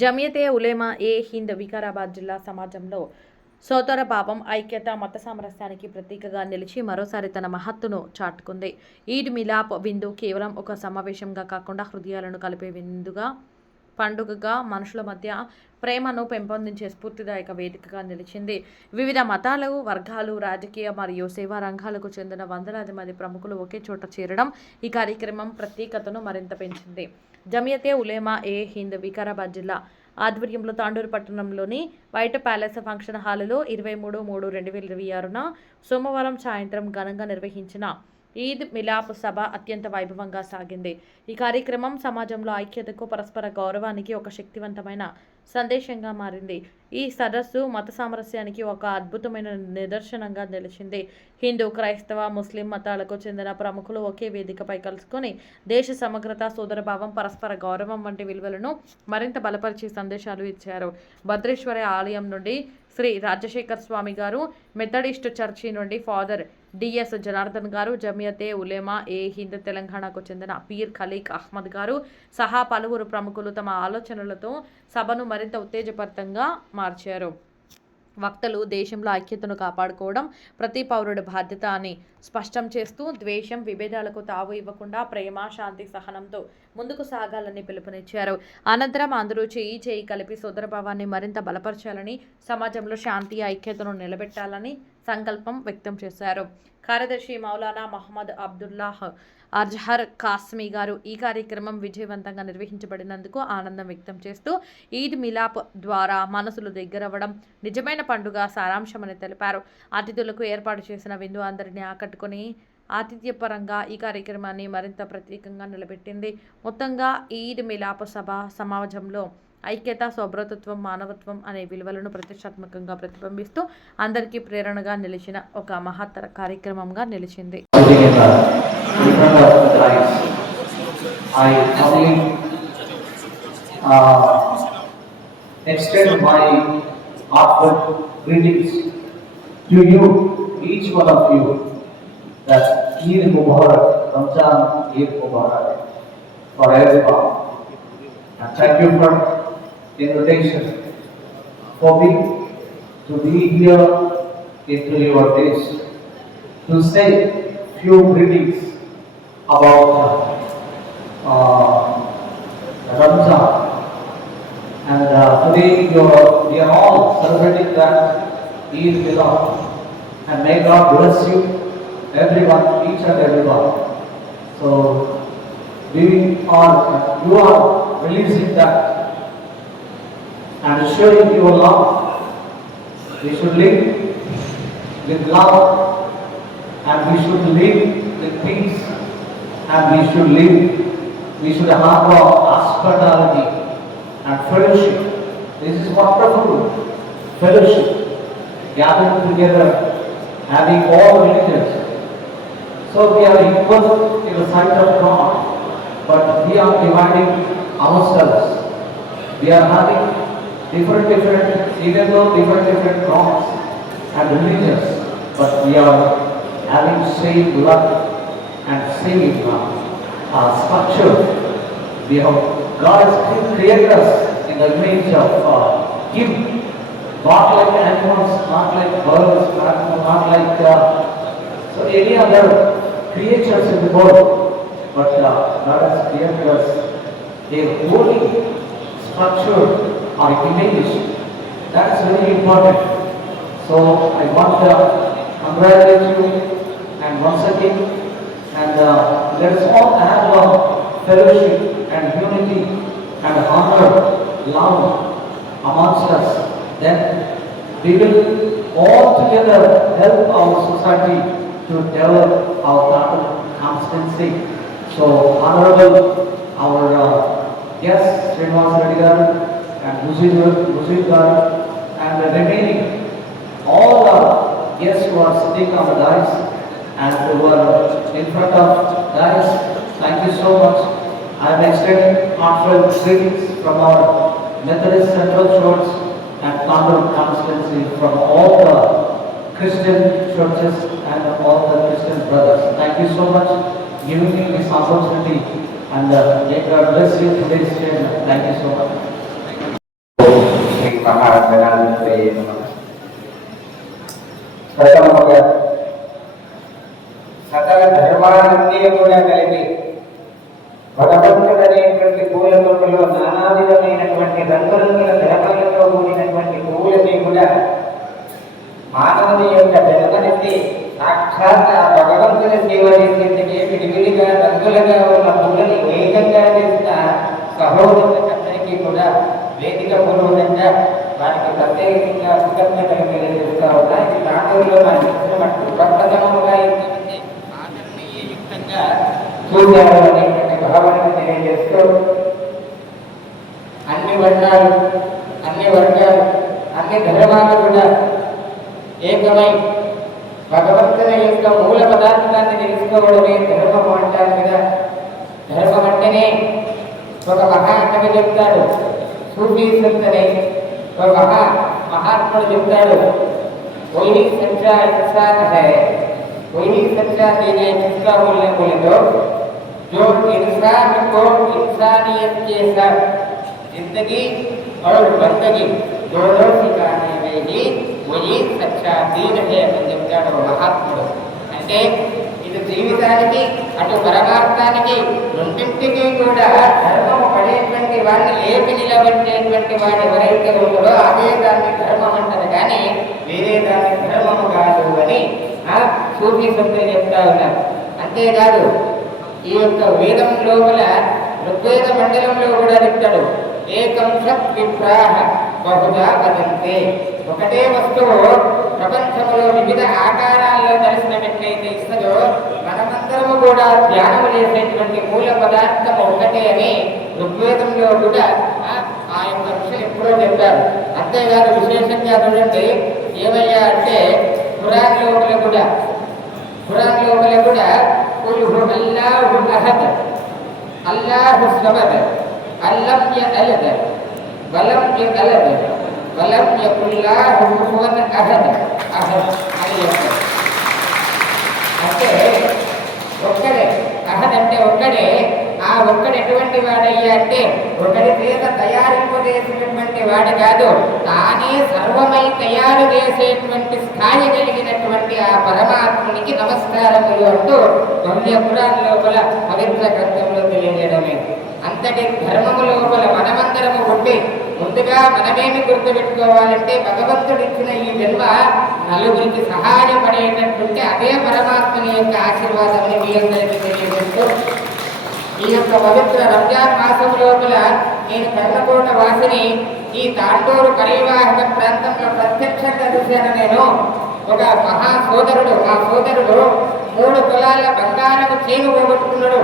జమియతే ఉలేమా ఏ హింద్ వికారాబాద్ జిల్లా సమాజంలో సోదర భావం, ఐక్యత, మత సామరస్యానికి ప్రతీకగా నిలిచి మరోసారి తన మహత్తును చాటుకుంది. ఈద్ మిలాప్ విందు కేవలం ఒక సమావేశంగా కాకుండా హృదయాలను కలిపే విందుగా, పండుగగా, మనుషుల మధ్య ప్రేమను పెంపొందించే స్ఫూర్తిదాయక వేదికగా నిలిచింది. వివిధ మతాలు, వర్గాలు, రాజకీయ మరియు సేవా రంగాలకు చెందిన వందలాది మంది ప్రముఖులు ఒకే చోట చేరడం ఈ కార్యక్రమం ప్రత్యేకతను మరింత పెంచింది. జమియతే ఉలేమా ఏ హింద్ వికారాబాద్ జిల్లా ఆధ్వర్యంలో తాండూరు పట్టణంలోని వైట్ ప్యాలెస్ ఫంక్షన్ హాలులో 23/3/2026న సోమవారం సాయంత్రం ఘనంగా నిర్వహించిన ఈద్ మిలాప్ సభ అత్యంత వైభవంగా సాగింది. ఈ కార్యక్రమం సమాజంలో ఐక్యతకు, పరస్పర గౌరవానికి ఒక శక్తివంతమైన సందేశంగా మారింది. ఈ సదస్సు మత సామరస్యానికి ఒక అద్భుతమైన నిదర్శనంగా నిలిచింది. హిందూ, క్రైస్తవ, ముస్లిం మతాలకు చెందిన ప్రముఖులు ఒకే వేదికపై కలుసుకొని దేశ సమగ్రత, సోదరభావం, పరస్పర గౌరవం వంటి విలువలను మరింత బలపరిచే సందేశాలు ఇచ్చారు. భద్రేశ్వర ఆలయం నుండి శ్రీ రాజశేఖర్ స్వామి గారు, మెథడిస్ట్ చర్చి నుండి ఫాదర్ డిఎస్ జనార్దన్ గారు, జమియతే ఉలేమా ఏ హింద్ తెలంగాణకు చెందిన పీర్ ఖలీక్ అహ్మద్ గారు సహా పలువురు ప్రముఖులు తమ ఆలోచనలతో సభను మరింత ఉత్తేజపరంగా మార్చారు. వక్తలు దేశంలో ఐక్యతను కాపాడుకోవడం ప్రతి పౌరుడి బాధ్యత అని స్పష్టం చేస్తూ ద్వేషం, విభేదాలకు తావు ఇవ్వకుండా ప్రేమ, శాంతి, సహనంతో ముందుకు సాగాలని పిలుపునిచ్చారు. అనంతరం అందరూ చేయి కలిపి సోదరభావాన్ని మరింత బలపరచాలని, సమాజంలో శాంతి, ఐక్యతను నిలబెట్టాలని సంకల్పం వ్యక్తం చేశారు. కార్యదర్శి మౌలానా మహమ్మద్ అబ్దుల్లాహ్ అజహర్ కాస్మీ గారు ఈ కార్యక్రమం విజయవంతంగా నిర్వహించబడినందుకు ఆనందం వ్యక్తం చేస్తూ ఈద్ మిలాప్ ద్వారా మనసులు దగ్గరవ్వడం నిజమైన పండుగ సారాంశమని తెలిపారు. అతిథులకు ఏర్పాటు చేసిన విందు అందరినీ ఆకట్టుకుని ఆతిథ్యపరంగా ఈ కార్యక్రమాన్ని మరింత ప్రత్యేకంగా నిలబెట్టింది. మొత్తంగా ఈద్ మిలాప్ సభ సమాజంలో ఐక్యత, సౌభ్రతత్వం, మానవత్వం అనే విలువలను ప్రతిష్టాత్మకంగా ప్రతిబింబిస్తూ అందరికీ ప్రేరణగా నిలిచిన ఒక మహత్తర కార్యక్రమంగా నిలిచింది. Extend my heartfelt greetings to you, each one of you, that Eid Mubarak, Ramzan Eid Mubarak for everyone. And thank you for the invitation for me to be here into your days to say few greetings about Ramzan. And today we are all celebrating that Eid Milad. And may God bless you, everyone, each and everyone. So you are releasing that and showing your love. We should live with love, and we should live with peace, and we should have hospitality and fellowship. This is wonderful fellowship, gathering together, having all religions. So we are equal in the sight of God, but we are dividing ourselves. We are having different, even though different gods and religions, but we are having same love and same structure. We have God has created us in the image of Him, not like animals, not like birds, not like so any other creatures in the world, but God has created us a holy structure or image. That is very important. So I want to congratulate you and once again, and let us all have a fellowship and unity and honor, love amongst us. Then we will all together help our society to develop our constancy. So honorable our guests, Srinivas Reddy garu and Mujib garu, and the remaining all the guests who are sitting on the dais and who are in front of dais, thank you so much. I am extending heartfelt greetings from our Methodist Central Church and Tandur constituency, from all the Christian churches and all the Christian brothers. Thank you so much giving me this opportunity, and may God bless you today's day. Thank you so much. మహాగణాధిపతయే నమః. ప్రథమముగా సకల ధర్మాలన్నీ కూడా కలిపి భగవంతుడు అనేటువంటి పూల తోటలో నానా విధమైనటువంటి రంగురంగుల ధర్మాలతో కూడినటువంటి పువ్వులని కూడా మానవుని యొక్క జన్మనిచ్చి సాక్షాత్ ఆ భగవంతుని సేవ చేసేందుకే విడివిడిగా రంగులుగా ఉన్న పువ్వులని ఏకంగా చేసిన సహోదరులందరికీ కూడా వేదిక పూర్వకంగా వారికి ప్రత్యేకంగా కృతజ్ఞతలు తెలియజేస్తూ ఉన్నాయి. ఈ నాటకంలో మనకి ఇచ్చినట్టు గొప్పతనముగా ఇంతమంది ఆదరణీయయుక్తంగా చూశారు అనేటువంటి భావనను తెలియజేస్తూ అన్ని వర్గాలు, అన్ని వర్గాలు, అన్ని ధర్మాలు కూడా ఏకమై భగవంతుని యొక్క మూల పదార్థాన్ని తెలుసుకోవడమే ధర్మము అంటారు కదా. ధర్మం అంటేనే ఒక మహాకవి చెప్తాడు, సూఫీ సంతని ఒక మహాత్ముడు చెప్తాడు, वही सच्चा इंसान है, वही सच्चा देने जिसका बोलने बोले तो जो इंसान को इंसानियत के साथ जिंदगी और बंदगी दोनों सिखाने में ही वही सच्चा दीन है అని చెప్తాడు మహాత్ముడు. అంటే ఇది జీవితానికి అటు పరమార్థానికి రెండింటికి కూడా ధర్మము పడేటువంటి వాడిని లేపి నిలబెట్టేటువంటి వాడు ఎవరైతే ఉన్నారో అదే దాన్ని ధర్మం అంటారు, కానీ వేరే దాన్ని ధర్మము కాదు అని సూఫీ సంతులు చెప్తా ఉన్నారు. అంతేకాదు ఈ యొక్క వేదం లోపల ఋగ్వేద మండలంలో కూడా చెప్తాడు, ఏకం సత్ విప్రాహ బహుదా వదంతే. ఒకటే వస్తువు ప్రపంచంలో వివిధ ఆకారాల్లో దర్శనమెట్లయితే ఇస్తుందో మనమందరము కూడా ధ్యానం చేసేటువంటి మూల పదార్థం ఒకటే అని ఋగ్వేదంలో కూడా ఆ యొక్క విషయం ఎప్పుడో చెప్పారు. అంతేకాదు విశేషంగా చూడండి ఏమయ్యా అంటే ఖురాన్ లోపల కూడా కుల్ హు అల్లాహు అహద్ అల్లాహు సమద్ అల్లం యలద్ వలం యలద్ వలం యకుల్లాహు కుఫువన్ అహద్ అహద్ అని చెప్తారు. అంటే ఒక్కడే, అహద్ అంటే ఒక్కడే. ఆ ఒక్కడు ఎటువంటి వాడయ్యా అంటే ఒకటి చేత తయారింపజేసినటువంటి వాడు కాదు, తానే సర్వమై తయారు చేసేటువంటి స్థాయి కలిగినటువంటి ఆ పరమాత్మునికి నమస్కారములు అంటూ భవ్య పురాణ లోపల పవిత్ర గ్రంథంలో తెలియజేయడమే. అంతటి ధర్మము లోపల మనమందరము ఉండి ముందుగా మనమేమి గుర్తుపెట్టుకోవాలంటే భగవంతుడు ఇచ్చిన ఈ జన్మ నలుగురికి సహాయపడేటట్టుంటే అదే పరమాత్మని యొక్క ఆశీర్వాదాన్ని మీ అందరికీ తెలియజేస్తూ ఈ యొక్క పవిత్ర రంజాన్ మాసం లోపల నేను కర్ణకోట వాసిని ఈ తాండూరు పరివాహక ప్రాంతంలో ప్రత్యక్షంగా చూశాను. నేను ఒక మహా సోదరుడు, ఆ సోదరుడు 3 తులాల బంగారము చేను పోగొట్టుకున్నాడు.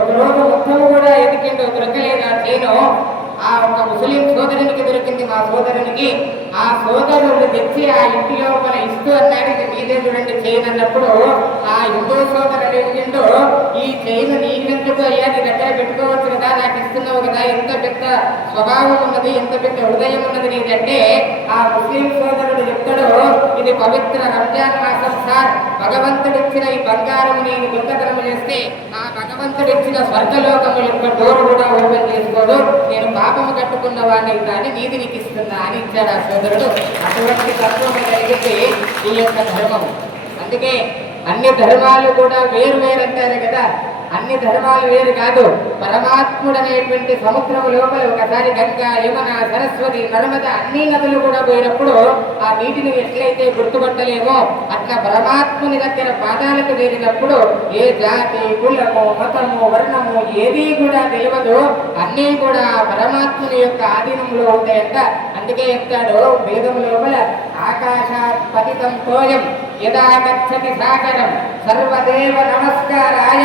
ఒక రోజు మొత్తము కూడా ఎదికిండు, దొరకలేదు ఆ చేను. ఆ ఒక ముస్లిం సోదరునికి దొరికింది, మా సోదరునికి. ఆ సోదరుడు తెచ్చి ఆ ఇంటి లోపల ఇస్తూ అన్నాడు, ఇది మీదే చూడండి చైన్ అన్నప్పుడు ఆ హిందూ సోదరుడు ఏంటో ఈ చైన్ నీకెందుకు అయ్యా, నీ దగ్గర పెట్టుకోవచ్చు కదా, నాకు ఇస్తున్నావు కదా, ఎంత పెద్ద స్వభావం ఉన్నది, ఎంత పెద్ద హృదయం ఉన్నది నీదంటే ఆ ముస్లిం సోదరుడు చెప్తాడు, ఇది పవిత్ర రంజాన్ మాసం సార్, భగవంతుడిచ్చిన ఈ బంగారం నేను దొంగతనం చేస్తే ఆ భగవంతుడిచ్చిన స్వర్గలోకము యొక్క డోర్ కూడా ఓపెన్ చేసుకోడు, నేను పాపము కట్టుకున్న వాడిని కానీ నీది నీకు ఇస్తున్నా అని ఇచ్చాడు ఆ సోదరుడు. అటువంటి తత్వం కలిగితే ఈ యొక్క ధర్మము. అందుకే అన్ని ధర్మాలు కూడా వేరు వేరు అంటారు కదా, అన్ని ధర్మాలు వేరు కాదు. పరమాత్ముడు అనేటువంటి సముద్రము లోపల ఒకసారి గంగా, యమున, సరస్వతి, నర్మద అన్ని నదులు కూడా పోయినప్పుడు ఆ నీటిని ఎట్లయితే గుర్తుపట్టలేమో అట్లా పరమాత్ముని దగ్గర పాదాలకు చేరినప్పుడు ఏ జాతి, కులము, మతము, వర్ణము ఏది కూడా తెలియదు, అన్నీ కూడా పరమాత్ముని యొక్క ఆధీనంలో ఉంటాయంట. అందుకే చెప్తాడు వేదం లోపల, ఆకాశాత్ పతితం తోయం యదా గచ్చతి సాగరం సర్వదేవ నమస్కారాయ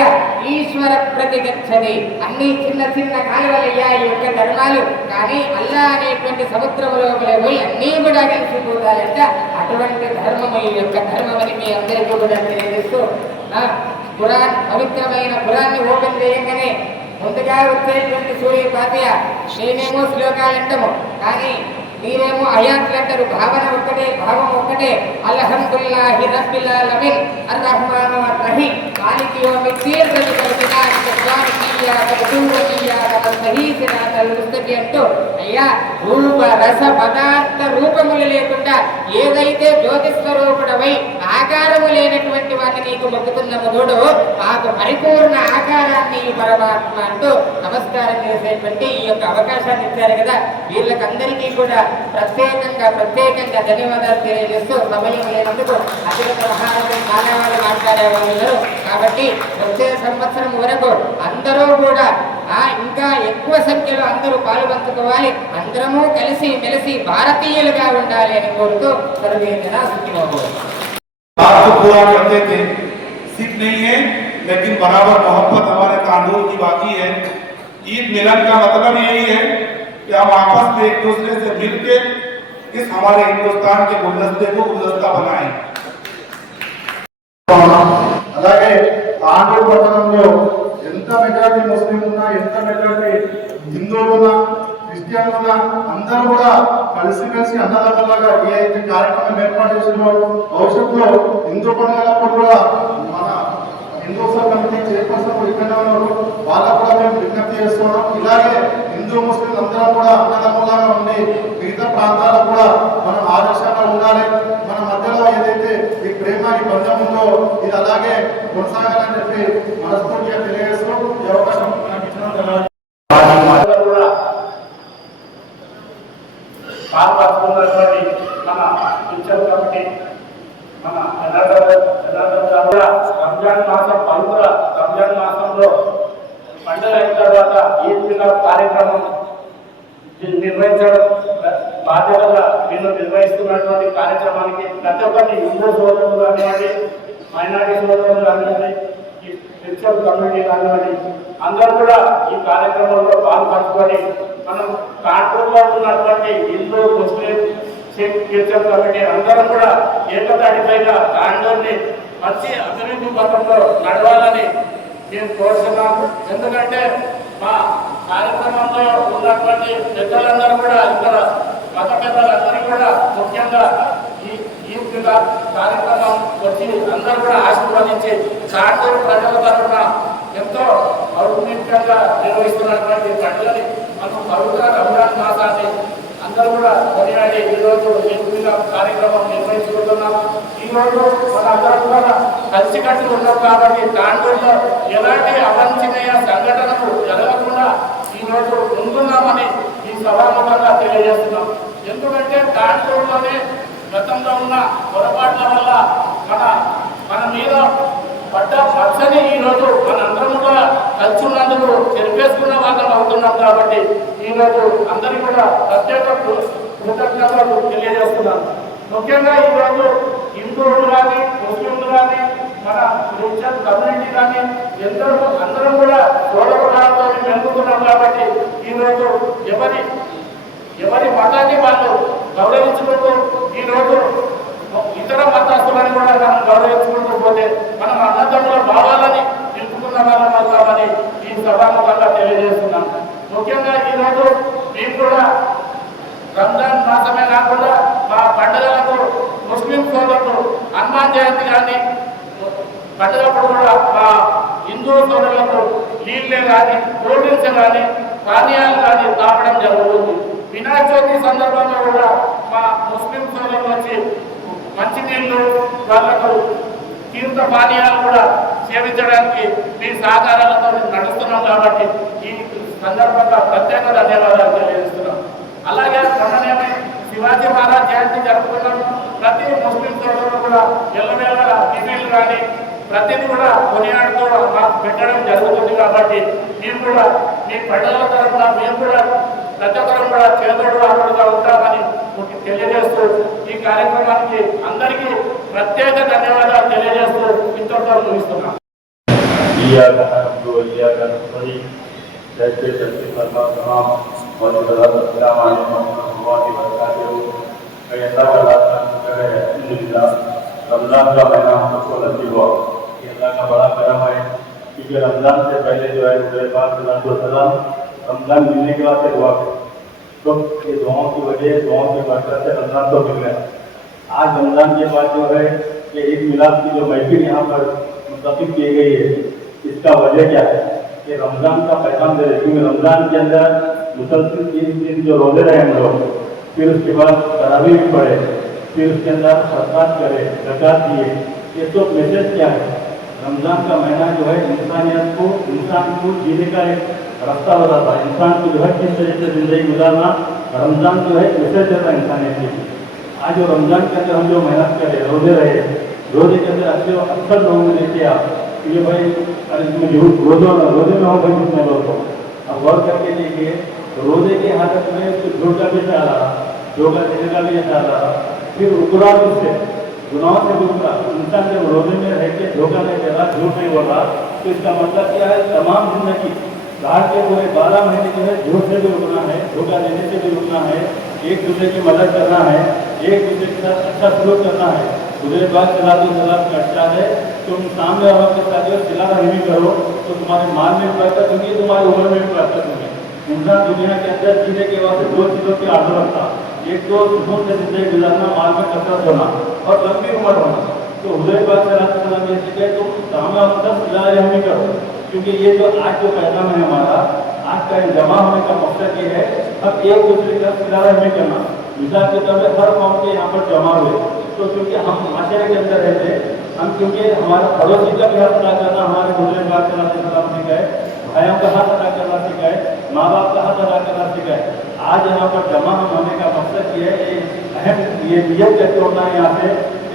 ఈశ్వర ప్రతిగచ్చది. అన్ని చిన్న చిన్న కాలువలయ్యా ఈ యొక్క ధర్మాలు, కానీ అల్లా అనేటువంటి సముద్రంలో పోయి అన్నీ కూడా కలిసిపోతాయంట. అటువంటి ధర్మము ఈ యొక్క ధర్మమని మీ అందరికీ కూడా తెలియజేస్తూ ఖురాన్, పవిత్రమైన ఖురాన్ని ఓపెన్ చేయగానే ముందుగా వచ్చేటువంటి సూర్య ఫాతిహ, నేనేమో శ్లోకాలు అంటాము కానీ మీరేమో అయాతులు అంటారు. భావన ఒక్కటే, భావం ఒక్కటే. అల్హమ్దులిల్లాహి రబ్బిల్ ఆలమీన్ అర్రహ్మానిర్ రహీమ్ మాలికి యౌమిద్దీన్ సహీసినాథల్ పుస్తకి అంటూ అయ్యా రూప రస పదార్థ రూపములు లేకుండా ఏదైతే జ్యోతిస్వరూపుడవై ఆకారము లేనటువంటి వాటిని నీకు మొక్కుతున్నాము చూడు మాకు పరిపూర్ణ ఆకారాన్ని పరమాత్మ అంటూ నమస్కారం చేసేటువంటి ఈ యొక్క అవకాశాన్ని ఇచ్చారు కదా వీళ్ళకందరికీ కూడా ప్రత్యేకంగా ధన్యవాదాలు తెలియజేస్తూ సమయం లేనందుకు అధిక మహారాజు మానవాళ్ళు మాట్లాడే వాళ్ళు కాబట్టి వచ్చే సంవత్సరం వరకు అందరూ కూడా ఇంకా ఎక్కువ సంఖ్యలో అందరూ పాల్పంచుకోవాలి అందరము కలిసి మెలిసి భారతీయులుగా ఉండాలి అని కోరుతూ సర్వేజన बात तो पूरा करते थे सिख नहीं है लेकिन बराबर मोहब्बत हमारे कानून की बाकी है। ईद मिलन का मतलब यही है कि हम आपस में एक दूसरे से मिलकर इस हमारे हिंदुस्तान के गुलदस्ते को गुलदस्ता बनाएं। అలాగే ఆంధ్ర పట్టణంలో ఎంత మెజారిటీ ముస్లిం ఉన్నా ఎంత మెజారిటీ హిందువులు ఉన్నా క్రిస్టియన్లు ఉన్నా అందరూ కూడా కలిసిమెలిసి అన్నదమ్ములాగా ఏ అయితే కార్యక్రమం ఏర్పాటు చేసినో భవిష్యత్తులో హిందూ పండుగలప్పుడు కూడా మన హిందూ కమిటీ చైర్పర్సన్ ఇక్కడ ఉన్నారు వాళ్ళకు కూడా మేము విజ్ఞప్తి చేస్తున్నాం ఇలాగే హిందూ ముస్లిం అందరం కూడా అన్నదమ్ములాగా ఉండి మిగతా ప్రాంతాలకు కూడా మనం ఆదర్శంగా ఉండాలి మన మధ్యలో ఏదైతే ఈ ప్రేమ ఈ బంధం ఉందో ఇది అలాగే కొనసాగాలని చెప్పి మనస్ఫూర్తిగా తెలియజేస్తూ ఈ అవకాశం నాకు ఇచ్చినందుకు పాల్పంచుకున్నటువంటి మన టీచర్ కమిటీ మన రంజాన్ మాసం పవిత్ర రంజాన్ మాసంలో పండుగ అయిన తర్వాత ఈద్ మిలాద్ కార్యక్రమం నిర్వహించడం బాధ్యతగా నేను నిర్వహిస్తున్నటువంటి కార్యక్రమానికి ప్రతి ఒక్కటి హిందూ సోదరులు కానివ్వండి మైనారిటీ సోదరులు కానివ్వండి క్రిస్టియన్ కమ్యూనిటీ కానివ్వండి అందరూ కూడా ఈ కార్యక్రమంలో పాల్పంచుకొని మనం కాన్పూర్లో ఉన్నటువంటి హిందూ ముస్లిం సిక్ క్రిస్టియన్ కమ్యూనిటీ అందరం కూడా ఏకతాటిపైన కాండూర్ని మంచి అభివృద్ధి పథంలో నడవాలని నేను కోరుతున్నాను ఎందుకంటే మా కార్యక్రమంలో ఉన్నటువంటి పెద్దలందరూ కూడా ఇక్కడ మత పెద్దలందరూ కూడా ముఖ్యంగా ఈ కార్యక్రమం వచ్చి అందరూ కూడా ఆశీర్వదించి కాటూరు ప్రజల తరఫున ఎంతో ఔత్మికంగా నిర్వహిస్తున్నటువంటి పండుగని మనం పవిత్ర రంజాన్ మాసాన్ని అందరూ కూడా కొనియాడి ఈరోజు ఈద్ కార్యక్రమం నిర్వహించుకుంటున్నాం ఈరోజు మన అందరం కూడా కలిసికట్టు ఉన్నాం కాబట్టి కాంటూరులో ఎలాంటి అవాంఛనీయ సంఘటనలు జరగకుండా ఈరోజు ముందున్నామని ఈ సభాముఖంగా తెలియజేస్తున్నాం ఎందుకంటే కాంటూరులోనే గతంలో ఉన్న పొరపాట్ల వల్ల మన మీద పడ్డ పచ్చని ఈరోజు మనందరం కూడా కలిసి ఉన్నందుకు చెరిపేసుకున్న వాళ్ళం అవుతున్నాం కాబట్టి ఈరోజు అందరికీ కూడా ప్రత్యేక కృతజ్ఞతలు తెలియజేస్తున్నాను ముఖ్యంగా ఈరోజు హిందువులు కానీ ముస్లింలు కానీ మన క్రిస్టియన్ కమ్యూనిటీ కానీ అందరం కూడా గౌరవతో మెలుగుతున్నాం కాబట్టి ఈరోజు ఎవరి మతాన్ని వాళ్ళు గౌరవించుకుంటూ ఈరోజు ఇతర మతస్థులను కూడా మనం గౌరవించుకుంటూ పోతే మనం అన్నదమ్ముల భావాలని నిలుపుకున్న వాళ్ళం అవుతామని ఈ సభాముఖంగా తెలియజేస్తున్నాం ముఖ్యంగా ఈరోజు మేము కూడా రంజాన్ మాసమే కాకుండా మా పండుగలకు ముస్లిం సోదరులు హనుమాన్ జయంతి కానీ పండుగప్పుడు కూడా మా హిందూ సోదరులకు నీళ్ళే కానీ కూల్ డ్రింక్స్ కానీ పానీయాలు కానీ తాపడం జరుగుతుంది వినాయక చవితి సందర్భంగా కూడా మా ముస్లిం సోదరులు వచ్చి మంచినీళ్ళు వాళ్ళకు తీర్థ పానీయాలు కూడా సేవించడానికి మీ సహకారాలతో నడుస్తున్నాం కాబట్టి ఈ సందర్భంగా ప్రత్యేక ధన్యవాదాలు తెలియజేస్తున్నాం అలాగే మొన్ననే శివాజీ మహారాజ్ జయంతి జరుపుకున్నాం ప్రతి ముస్లిం సోదరులు కూడా ఎల్లవేళ టిఫిన్లు కానీ ప్రతిదీ కూడా కొనియాడుతూ మాకు పెట్టడం జరుగుతుంది కాబట్టి మేము కూడా మీ పండుగల తరఫున మేము కూడా ప్రతి ఒక్కరం కూడా చేదోడు వాడుగా ఉంటామని తెలియజేస్తూ ఈ కార్యక్రమానికి అందరికీ ప్రత్యేక ధన్యవాదాలు తెలియజేస్తూ ఇంతటితో ముగిస్తున్నాం. रमजान का महीना हम सबको नसीब हुआ कि अल्लाह का बड़ा करम है क्योंकि रमजान से पहले जो है रमजान मिलने के बाद से दुआ करें तो ये दुआओं की वजह दुआओं की बरकत से रमजान तो मिल गया। आज रमजान के बाद जो है ये ईद मिलाद की जो महफिल यहाँ पर मुंतखब की गई है इसका वजह क्या है कि रमज़ान का पैगाम दे रहे, क्योंकि रमज़ान के अंदर मुसलसल 30 दिन जो रोजे रहे हम लोग, फिर उसके बाद तरावी भी पढ़े, फिर उसके अंदर सदक़ात करे, ज़कात दिए, ये तो मैसेज क्या है? रमज़ान का महीना जो है इंसानियत को, इंसान को जीने का एक रास्ता बताता है, इंसान को जो है किस तरीके से ज़िंदगी गुजारना, रमज़ान जो है मैसेज देता है इंसानियत के लिए। आज जो रमज़ान के अंदर हम जो मेहनत करें, रोजे रहे, रोजे के अंदर अक्सर लोगों ने देखे आप कि भाई अरे इसमें रोजे में हो भाई कितने लोग हो, अब गौर करके देखिए रोजे की हालत में कुछ झूठा भी चाह रहा, धोखा देने का भी चाह रहा, फिर उकरा से गुनाहों से दूसरा इंसान जब रोजे में रह के धोखा नहीं दे रहा, झूठ नहीं बोल रहा, तो इसका मतलब क्या है? तमाम जिंदगी साल के पूरे 12 महीने जो है झूठ से भी रुकना है, धोखा देने से भी रुकना है, एक दूसरे की मदद करना है, एक दूसरे के साथ अच्छा सलूक करना है। उसके बाद सलाम का अच्छा है, तुम सामने वालों के साथ जो सिला रहमी करो तो तुम्हारे माल में भी बरकत होगी, तुम्हारी उम्र में भी बरकत होगी। इंसान दुनिया के अंदर जीने के वास्ते 2 चीज़ों की आदत रखता, एक तो सुकून से जिंदगी गुजारना, माल में कसरत होना और लंबी उम्र होना। तो हुज़ूर पाक सल्लल्लाहु अलैहि वसल्लम ये सीखे तुम सामने वालों के साथ सिला रहमी करो, क्योंकि ये जो आज जो पैगाम है हमारा, आज का जमा होने का मकसद ये है अब एक दूसरे का सिला रहमी करना। मिसाल के तौर पर हर कौम के यहाँ पर जमा हुए, तो क्योंकि हम माशरे के अंदर रहते, हम क्योंकि हमारा पड़ोसी का भी हक अदा करना हमारे हुज़ूर पाक सल्लल्लाहु अलैहि वसल्लम सिखाए, भाइयों का हक अदा करना सिखाए, माँ बाप का हक अदा करना सिखाए। आज यहाँ पर जमा होने का मकसद ये है, अहम ये नियत करके उठना है, यहाँ से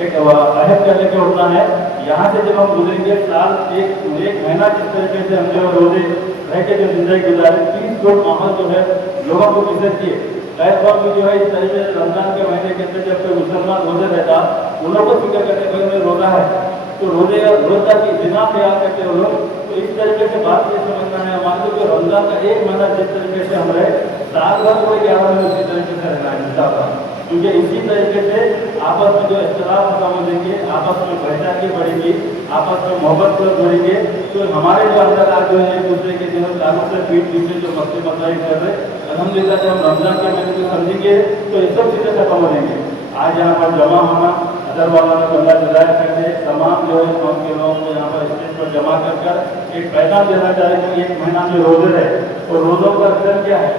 एक अहम करने के उठना है। यहाँ से जब हम गुजरेंगे साल एक महीना जिस तरीके से हम जो रोजे रह के जो जिंदगी गुजारे, 30 रोज माहौल जो है लोगों को विजिट किए, भी जो है इस तरीके से रमजान के महीने के अंदर जब कोई मुसलमान रोजे रहता, उन लोगों को फिक्र करते भाई में रोजा है, तो रोजा की बिना पे आ करके वो लोग, तो इस तरीके से बात ये समझना है हमारे को, रमजान का एक महीना जिस तरीके से हम रहे, साल भर कोई 11 महीने उसी तरीके से रहना है इंशाअल्लाह, क्योंकि इसी तरीके से आपस में जो इख्तिलाफ खत्म देंगे, आपस में पहचान बढ़ेगी, आपस में मोहब्बत बढ़ेंगे, तो हमारे जो अंदर आज जो है एक दूसरे के दिनों ताल्लुक से पीठ पीछे जो मसले मसाइल कर रहे, अल्हम्दुलिल्लाह जब हम रमजान के महीने को समझेंगे तो ये सब चीज़ें खत्म हो जाएंगे। आज यहाँ पर जमा होना, अदर वाला ने बंदा जजाया करके तमाम जो है कौम के लोगों को यहाँ पर स्टेज पर जमा कर एक पैगाम देना चाह रहे कि एक महीना में रोजे रहे, और रोज़ों का रिजल्ट क्या है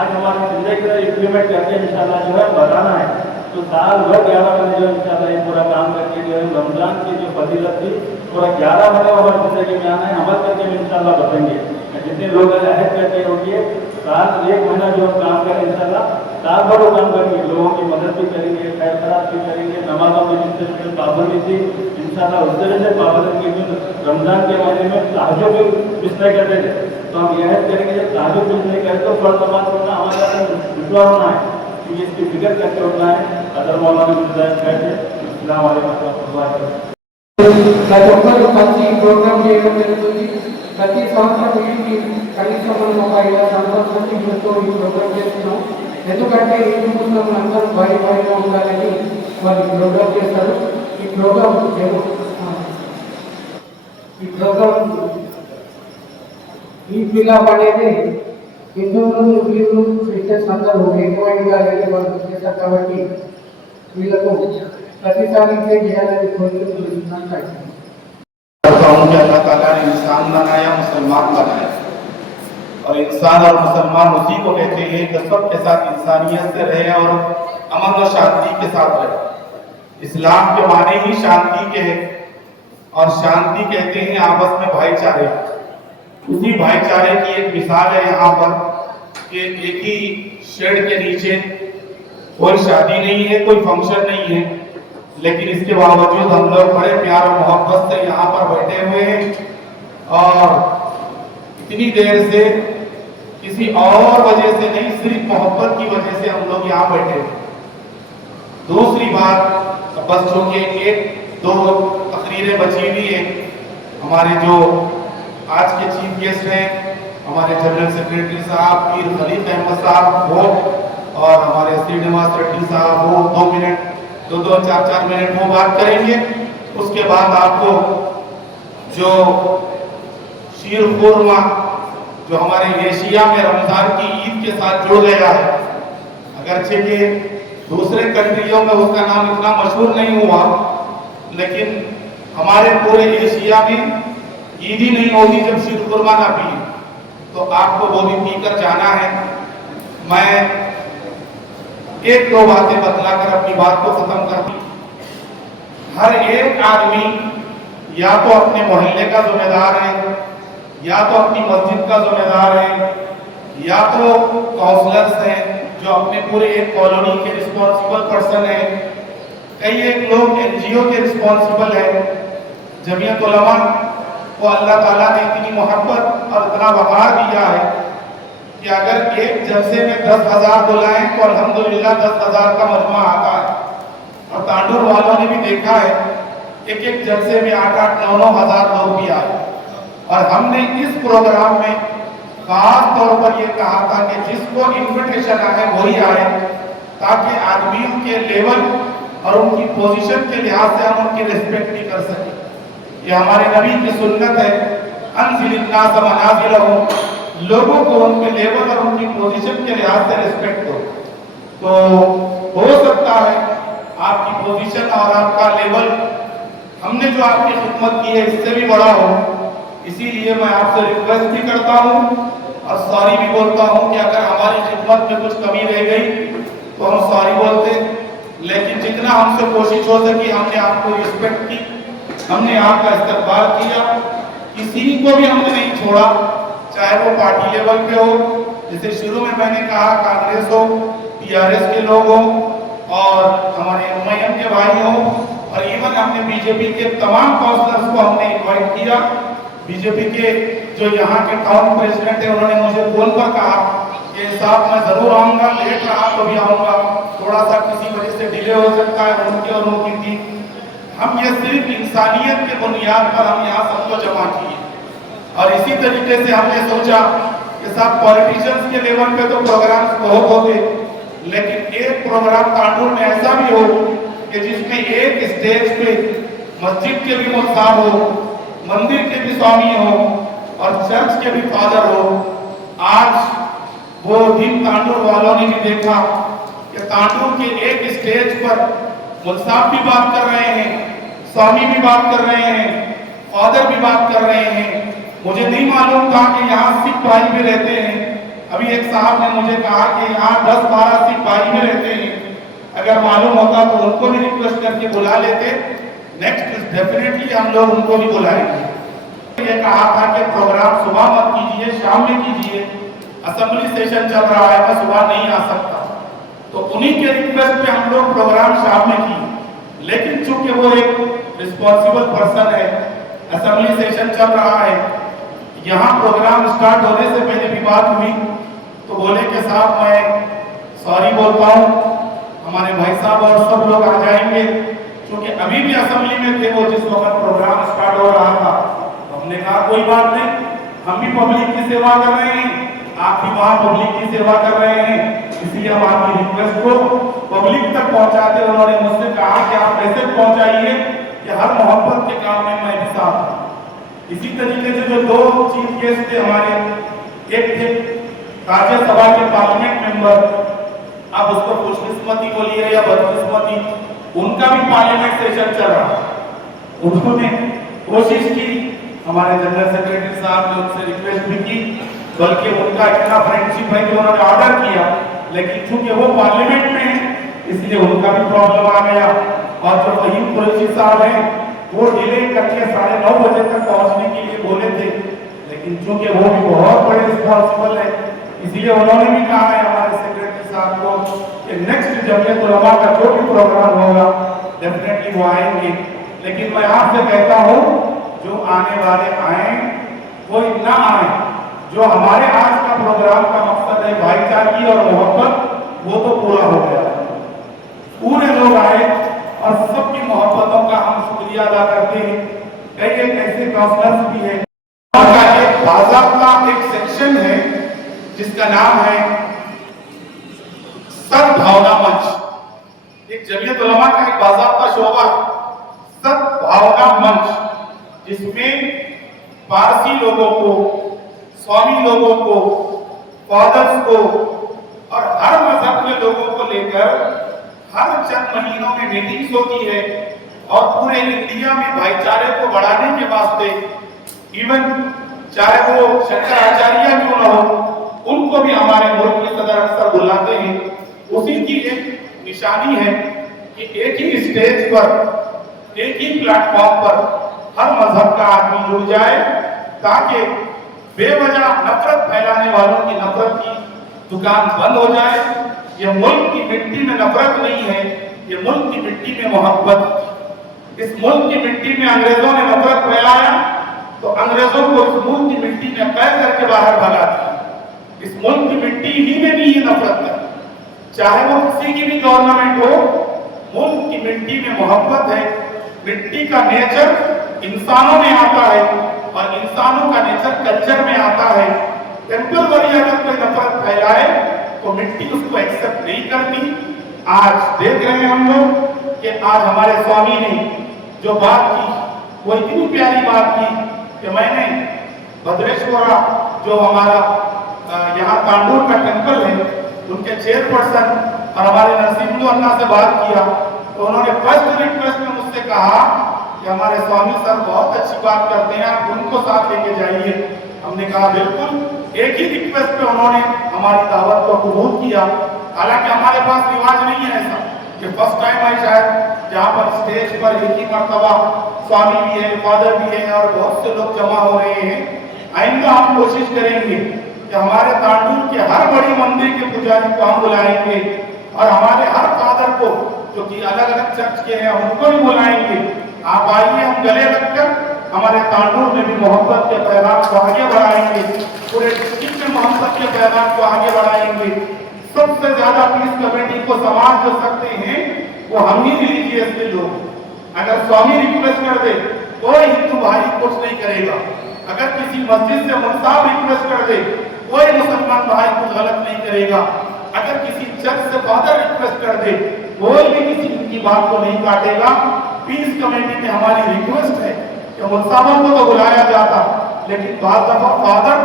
आज हमारी जिंदगी में इम्प्लीमेंट करके इंशाल्लाह जो है बताना है। तो साल भर 11 महीने जो इंशाल्लाह ये पूरा काम करके जो है रमजान की जो फजीलत थी पूरा 11 महीने हमारी जिंदगी में आना है, अमल करके भी इंशाल्लाह बताएंगे। जितने लोग अहद करके रोकिए, साल एक महीना जो हम काम करें इंशाल्लाह साल भर वो काम करेंगे, लोगों की मदद भी करेंगे, खैर खराब भी करेंगे, नमाजों में जिस तरीके से पाबंदी थी इंशाल्लाह उस तरह से पाबंदी की। रमजान के महीने में तहज्जुद भी मिस नहीं करते थे, तो हम यह करेंगे जब तहज्जुद मिस नहीं करें तो फर्ज नमाज पढ़ना हमारा विश्वास होना है कि इसकी फिक्र करके उठना है। अदर मौलाना कहते अस्सलाम वालेकुम रहमतुल्लाहि ప్రతి ఒక్కరు కలిసి ప్రోగ్రామ్ చేయడం జరుగుతుంది. ప్రతి సంవత్సరం వీటికి కనీసం మనం ఒక 5 సంవత్సరాల నుంచి ఈ ప్రోగ్రామ్ చేస్తున్నాం. ఎందుకంటే హిందూ ముస్లింలు అందరూ భాయిగా ఉండాలని వాళ్ళు ప్రోగ్రామ్ చేస్తారు. ఈ ప్రోగ్రామ్ ఈ మిలాప్ అనేది హిందువులు ముస్లింలు క్రిస్టియన్స్ అందరూ ఎక్కువ ఉండాలని వాళ్ళు చేస్తారు. కాబట్టి వీళ్ళకు प्रतिसादी से जिहादी करता हूँ कि अल्लाह ताला ने इंसान बनाया, मुसलमान बनाया, और इंसान और मुसलमान उसी को कहते हैं कि सबके साथ इंसानियत से रहे और अमन और शांति के साथ रहे। इस्लाम के माने ही शांति के हैं, और शांति कहते हैं आपस में भाईचारे। उसी भाईचारे की एक मिसाल है यहाँ पर कि एक ही शेड के नीचे कोई शादी नहीं है, कोई फंक्शन नहीं है, लेकिन इसके बावजूद हम लोग बड़े प्यार और मोहब्बत से यहाँ पर बैठे हुए हैं, और इतनी देर से किसी और वजह से नहीं, सिर्फ मोहब्बत की वजह से हम लोग यहाँ बैठे हैं। दूसरी बात, बस जो कि 1-2 तकरीरें बची हुई हैं, हमारे जो आज के चीफ गेस्ट हैं हमारे जनरल सेक्रेटरी साहब पीर खलीफ अहमद साहब वो, और हमारे श्रीनिवास रेड्डी साहब वो 2 मिनट 2-4 मिनट वो बात करेंगे। उसके बाद आपको जो शीर खुरमा जो हमारे एशिया में रमजान की ईद के साथ जुड़ गया है, अगरचे कि दूसरे कंट्रियों में उसका नाम इतना मशहूर नहीं हुआ, लेकिन हमारे पूरे एशिया में ईद ही नहीं होगी जब शीर खुरमा ना पिए। तो आपको वो भी पीकर जाना है। मैं एक दो बातें बतलाकर अपनी बात को खत्म कर दी। हर एक आदमी या तो अपने मोहल्ले का जिम्मेदार है, या तो अपनी मस्जिद का जिम्मेदार है, या तो काउंसलर्स हैं जो अपने पूरे एक कॉलोनी के रिस्पॉन्सिबल पर्सन हैं, कई एक लोग एनजीओ के रिस्पॉन्सिबल हैं। जमीयत उलमा को अल्लाह ताला ने इतनी मोहब्बत और इतना वक़ार दिया है कि अगर एक जलसे में 10,000 बुलाएं तो अल्हम्दुलिल्लाह 10,000 का मजमा आता है। और तांडूर वालों ने भी देखा है एक एक जलसे में 8-8, 9-9 हज़ार लोग भी आए। और हमने इस प्रोग्राम में खास तौर पर ये कहा था कि जिसको इन्विटेशन आए वही आए, ताकि आदमियों के लेवल और उनकी पोजीशन के लिहाज से हम उनकी रिस्पेक्ट भी कर सकें। ये हमारे नबी की सुन्नत है, अनज़िलन्नास मनाज़िलहुम, लोगों को उनके लेवल और उनकी पोजीशन के लिहाज से रिस्पेक्ट दो। तो हो सकता है आपकी पोजीशन और आपका लेवल हमने जो आपकी खिदमत की है इससे भी बड़ा हो, इसीलिए मैं आपसे रिक्वेस्ट भी करता हूँ और सॉरी भी बोलता हूँ कि अगर हमारी खिदमत में कुछ कमी रह गई तो हम सॉरी बोलते, लेकिन जितना हमसे कोशिश हो सकी हमने आपको रिस्पेक्ट की, हमने आपका इस्तकबाल किया, किसी को भी हमने नहीं छोड़ा, चाहे वो पार्टी लेवल पे हो, जैसे शुरू में मैंने कहा कांग्रेस हो, टीआरएस के लोग हो और हमारे एमआईएम के भाई हो, और इवन हमने बीजेपी के तमाम काउंसलर्स को हमने इन्वाइट किया। बीजेपी के जो यहाँ के टाउन प्रेसिडेंट है उन्होंने मुझे फोन पर कहा कि साहब मैं जरूर आऊँगा, लेट रहा तो भी आऊँगा, थोड़ा सा किसी वजह से डिले हो सकता है, उनकी और उनकी थी। हम ये सिर्फ इंसानियत के बुनियाद पर हम यहाँ सबको जमा किए और इसी तरीके से हमने सोचा कि साहब पॉलिटिशियंस के लेवल पे तो प्रोग्राम्स बहुत होते, लेकिन एक प्रोग्राम तांडूर में ऐसा भी हो कि जिसमें एक स्टेज पे मस्जिद के भी मुफ्तार हो, मंदिर के भी स्वामी हो और चर्च के भी फादर हो। आज वो दिन तांडूर वालों ने भी देखा कि तांडूर के एक स्टेज पर मुल्साब भी बात कर रहे हैं, स्वामी भी बात कर रहे हैं, फादर भी बात कर रहे हैं। मुझे नहीं मालूम था कि यहाँ सिख भाई भी रहते हैं। अभी एक साहब ने मुझे कहा कि यहाँ 10-12 सिख भाई भी रहते हैं, अगर मालूम होता तो उनको भी रिक्वेस्ट करके बुला लेते। नेक्स्ट डेफिनेटली हम लोग उनको भी बुलाएंगे। ये कहा था कि प्रोग्राम सुबह मत कीजिए, शाम में कीजिए, असेंबली सेशन चल रहा है, मैं सुबह नहीं आ सकता, तो उन्हीं के रिक्वेस्ट पे हम लोग प्रोग्राम शाम में किए। लेकिन चूंकि वो एक रिस्पॉन्सिबल पर्सन है, असेंबली सेशन चल रहा है, यहाँ प्रोग्राम स्टार्ट होने से पहले भी बात हुई, तो बोले कि साहब मैं सॉरी बोलता हूँ, हमारे भाई साहब और सब लोग आ जाएंगे, क्योंकि अभी भी असेंबली में थे वो जिस वक्त प्रोग्राम स्टार्ट हो रहा था। तो हमने कहा कोई बात नहीं, हम भी पब्लिक की सेवा कर रहे हैं, आप भी वहाँ पब्लिक की सेवा कर रहे हैं, इसलिए हम आपकी रिक्वेस्ट को पब्लिक तक पहुँचाते। उन्होंने मुझसे कहा कि आप मैसेज पहुँचाइए कि हर मोहब्बत के काम में मैं भी साथ हूँ। इसी तरीके से जो 2 चीफ गेस्ट थे हमारे, एक थे राज्यसभा के पार्लियामेंट मेंबर, आप उसको खुशकिस्मती बोलिए या बदकिस्मती, उनका भी पार्लियामेंट सेशन चल रहा, उन्होंने कोशिश की, हमारे जनरल सेक्रेटरी साहब ने उनसे रिक्वेस्ट भी की, बल्कि उनका इतना फ्रेंडशिप है कि उन्होंने ऑर्डर किया, लेकिन चूंकि वो पार्लियामेंट में है इसलिए उनका भी प्रॉब्लम आ गया। और जो फहीम कुरैशी साहब हैं वो डिले करके 9:30 बजे तक पहुंचने के लिए बोले थे, लेकिन चूंकि वो भी बहुत बड़े रिस्पॉन्सिबल है, इसलिए उन्होंने भी कहा है हमारे सेक्रेटरी साहब को कि नेक्स्ट जमीयत उलमा का जो भी प्रोग्राम होगा डेफिनेटली वो आएंगे। लेकिन मैं आपसे कहता हूँ जो आने वाले आए कोई ना आए, जो हमारे आज का प्रोग्राम का मकसद है भाईचारगी और मोहब्बत, वो तो पूरा हो गया। पूरे लोग आए और सबकी मोहब्बतों का हम शुक्रिया अदा करते हैं। कई एक ऐसे काउंसलर्स भी हैं का एक बाज़ाब्ता एक सेक्शन है जिसका नाम है सद्भावना मंच। एक जमीयत उलमा का एक बाज़ाब्ता शोबा सद्भावना मंच, जिसमें पारसी लोगों को, स्वामी लोगों को, फादर्स को और हर मजहब के लोगों को लेकर हर चंद महीनों में मीटिंग्स होती है और पूरे इंडिया में भाईचारे को बढ़ाने के वास्ते इवन चाहे वो शंकराचार्य क्यों न हो, उनको भी हमारे मुल्क के सदर अक्सर बुलाते हैं। उसी की एक निशानी है कि एक ही स्टेज पर, एक ही प्लेटफॉर्म पर हर मजहब का आदमी जुड़ जाए, ताकि बेवजह नफरत फैलाने वालों की नफरत की दुकान बंद हो जाए। ये मुल्क की मिट्टी में नफरत नहीं है, ये मुल्क की मिट्टी में मोहब्बत। इस मुल्क की मिट्टी में अंग्रेजों ने नफरत फैलाया तो अंग्रेजों को इस मुल्क की मिट्टी में कैद करके बाहर भगा दिया। इस मुल्क की मिट्टी ही में भी ये नफरत है, चाहे वो किसी की भी गवर्नमेंट हो। मुल्क की मिट्टी में मोहब्बत है। मिट्टी का नेचर इंसानों में आता है और इंसानों का नेचर कल्चर में आता है। टेम्पररी अगर कोई नफरत फैलाए तो मिट्टी उसको एक्सेप्ट नहीं करती। आज देख रहे हैं हम लोग कि आज हमारे स्वामी ने जो बात की वो इतनी प्यारी बात की कि मैंने भद्रेश्वरा जो हमारा यहाँ तांडूर का टेम्पल है, उनके चेयरपर्सन और हमारे नरसिंह अन्ना से बात किया तो उन्होंने फर्स्ट रिक्वेस्ट में मुझसे कहा कि हमारे स्वामी सर बहुत अच्छी बात करते हैं, आप उनको साथ लेके जाइए। हमने कहा बिल्कुल। एक ही रिक्वेस्ट पे उन्होंने हमारी दावत को कबूल किया। हालांकि हमारे पास रिवाज नहीं है ऐसा कि फर्स्ट टाइम आई शायद जहाँ पर स्टेज पर एक ही मर्तबा स्वामी भी है, फादर भी है और बहुत से लोग जमा हो रहे हैं। आइंदा हम कोशिश करेंगे कि हमारे तांडूर के हर बड़ी मंदिर के पुजारी को हम बुलाएंगे और हमारे हर फादर को जो कि अलग अलग चर्च के हैं उनको भी बुलाएंगे। आप आइए, हम गले लगकर हमारे तांडूर में भी मोहब्बत के पैगाम को आगे बढ़ाएंगे, पूरे डिस्ट्रिक्ट में मोहब्बत के पैगाम को आगे बढ़ाएंगे। सबसे ज्यादा पीस कमेटी को समाज जो सकते हैं वो हम ही रिलीजियस के लोग। अगर स्वामी रिक्वेस्ट कर दे कोई हिंदू भाई कुछ नहीं करेगा। अगर किसी मस्जिद से मुंसाब रिक्वेस्ट कर दे कोई मुसलमान भाई कुछ गलत नहीं करेगा। अगर किसी चर्च से फादर रिक्वेस्ट कर दे कोई भी किसी की बात को नहीं काटेगा। पीस कमेटी में हमारी रिक्वेस्ट है कि मुंसाबों को तो बुलाया जाता, लेकिन बात दफा फादर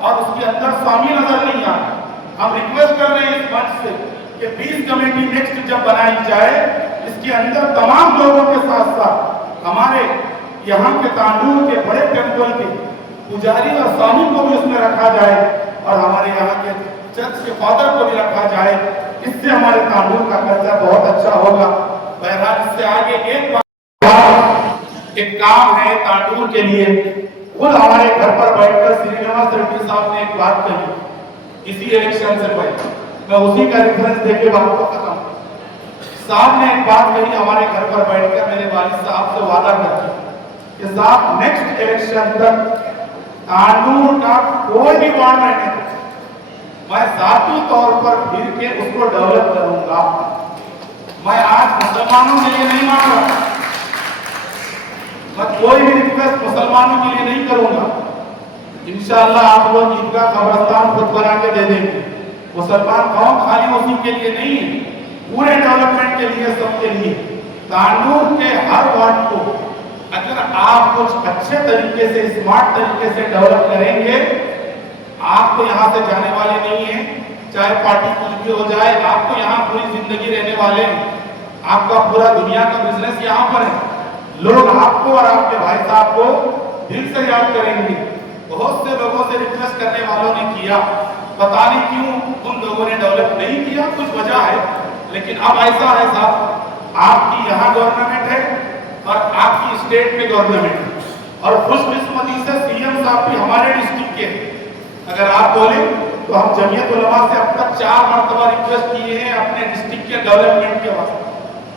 और उसके अंदर स्वामी नजर नहीं आता। हम रिक्वेस्ट कर रहे हैं इस मंच से कि पीस कमेटी नेक्स्ट जब बनाई जाए, इसके अंदर तमाम लोगों के साथ साथ हमारे यहाँ के तांडूर के बड़े टेम्पल के पुजारी और स्वामी को भी उसमें रखा जाए और हमारे यहाँ के चर्च के फादर को भी रखा जाए। इससे हमारे तांडूर का कल्चर बहुत अच्छा होगा। बहरहाल इससे आगे एक काम है तांडूर के लिए। खुद हमारे घर पर बैठकर श्रीनिवास रेड्डी साहब ने एक बात कही इसी इलेक्शन से पहले, मैं उसी का रेफरेंस देके बात को खत्म। साहब ने एक बात कही हमारे घर पर बैठकर, मेरे वालिद साहब से वादा करके कि साहब नेक्स्ट इलेक्शन तक तांडूर का कोई भी वार्ड रहने दो, मैं जाती तौर पर फिर के उसको डेवलप करूंगा। मैं आज मुसलमानों के लिए नहीं मांग रहा, मैं कोई भी रिक्वेस्ट मुसलमानों के लिए नहीं करूंगा। इंशाअल्लाह आप लोग ईदगाह कब्रिस्तान खुद बना के दे देंगे। मुसलमान कौन खाली उसी के लिए नहीं है, पूरे डेवलपमेंट के लिए, सबके लिए। तांडूर के हर वार्ड को अगर आप कुछ अच्छे तरीके से, स्मार्ट तरीके से डेवलप करेंगे, आप तो यहाँ से जाने वाले नहीं हैं, चाहे पार्टी कुछ भी हो जाए, आप तो यहाँ पूरी जिंदगी रहने वाले हैं। आपका पूरा दुनिया का बिजनेस यहाँ पर है। लोग आपको और आपके भाई साहब को दिल से याद करेंगे। बहुत से लोगों से रिक्वेस्ट करने वालों ने किया, पता नहीं क्यों उन लोगों ने डेवलप नहीं किया, कुछ वजह है, लेकिन अब ऐसा है साहब, आपकी यहाँ गवर्नमेंट है और आपकी स्टेट में गवर्नमेंट है और खुशकिस्मती से सीएम साहब भी हमारे डिस्ट्रिक्ट के हैं। अगर आप बोले तो हम जमीयत उलमा से अब तक 4 मरतबा रिक्वेस्ट किए हैं अपने डिस्ट्रिक्ट के डेवलपमेंट के वास्ते।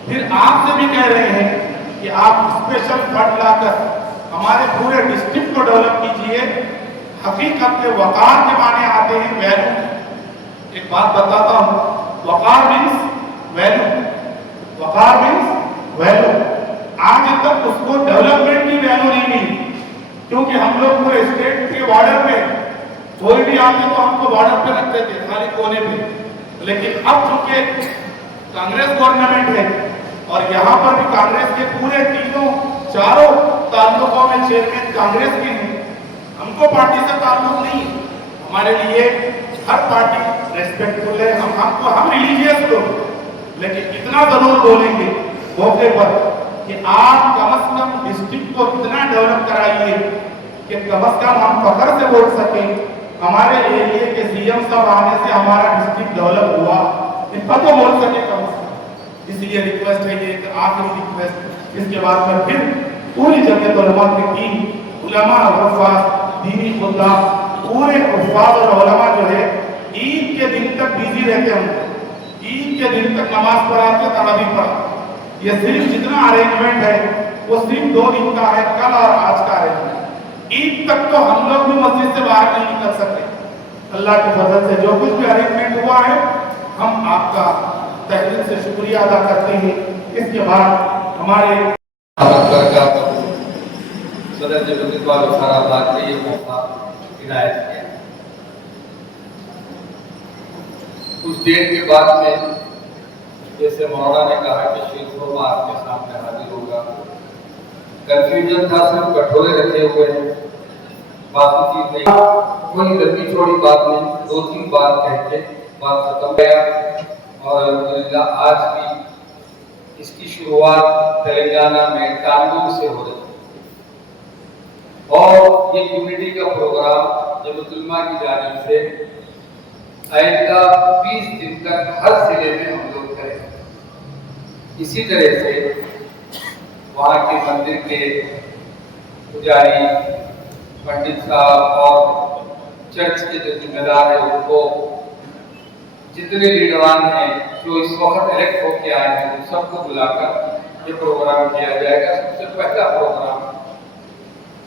फिर आपसे भी कह रहे हैं कि आप स्पेशल फंड लाकर हमारे पूरे डिस्ट्रिक्ट को डेवलप कीजिए। हकीकत में वकार के माने आते हैं वैल्यू। एक बात बताता हूँ, वकार मीन्स वैल्यू, वकार मीन्स वैल्यू। आज तक उसको डेवलपमेंट की वैल्यू नहीं मिली, क्योंकि हम लोग पूरे स्टेट के बॉर्डर पे कोई भी आते तो हमको बॉर्डर पे रखते थे, खाली कोने पे। लेकिन अब चूंकि कांग्रेस गवर्नमेंट है और यहाँ पर भी कांग्रेस के पूरे चारों ताल्लुकों में चेयरमैन कांग्रेस के हैं, हमको पार्टी से ताल्लुक नहीं है। हमारे लिए हर पार्टी रेस्पेक्टफुल है। हम रिलीजियस लोग, लेकिन इतना जरूर बोलेंगे मौके पर कि आप कम से कम डिस्ट्रिक्ट को इतना डेवलप कराइए कि कम से कम हम फखर से बोल सके हमारे एरिया के सीएम साहब आने से हमारा डिस्ट्रिक्ट डेवलप हुआ, इतना तो बोल सके कम से कम। इसलिए रिक्वेस्ट है, ये एक आखिरी रिक्वेस्ट, इसके बाद में फिर पूरी जगह उलमा की टीम, उलमा हुफ़ाज़, दीनी खुदा, पूरे हुफ़ाज़ और उलमा जो है ईद के दिन तक बिजी रहते हैं। ईद के दिन तक नमाज पढ़ाते तरावी पर। ये सिर्फ जितना अरेंजमेंट है वो सिर्फ 2 दिन का है, कल और आज का अरेंजमेंट। ईद तक तो हम लोग भी मस्जिद से बाहर नहीं निकल सकते। अल्लाह के फजल से जो कुछ भी अरेंजमेंट हुआ है हम आपका तहे दिल से शुक्रिया अदा करते हैं। इसके बाद हमारे सदर जबरदस्ती विकाराबाद ने ये मौका इनायत किया। कुछ देर के बाद में जैसे मौलाना ने कहा कि शेख फरमा आपके सामने हाजिर होगा, कंफ्यूजन था, सिर्फ कटोरे रखे हुए हैं, बाकी चीज नहीं, कोई लंबी चौड़ी बात नहीं, 2-3 बात कह के बात खत्म गया। और अल्हम्दुलिल्लाह आज भी इसकी शुरुआत तेलंगाना में कानून से हो रही है और ये यूनिटी का प्रोग्राम जबतुल्मा की जानिब से आइंदा 20 दिन तक हर जिले में हम लोग करें। इसी तरह से वहाँ के मंदिर के पुजारी, पंडित साहब और चर्च के जो जिम्मेदार है उनको, जितने लीडरान हैं जो इस वक्त इलेक्ट होके आए हैं उन सबको बुलाकर ये प्रोग्राम किया जाएगा। सबसे पहला प्रोग्राम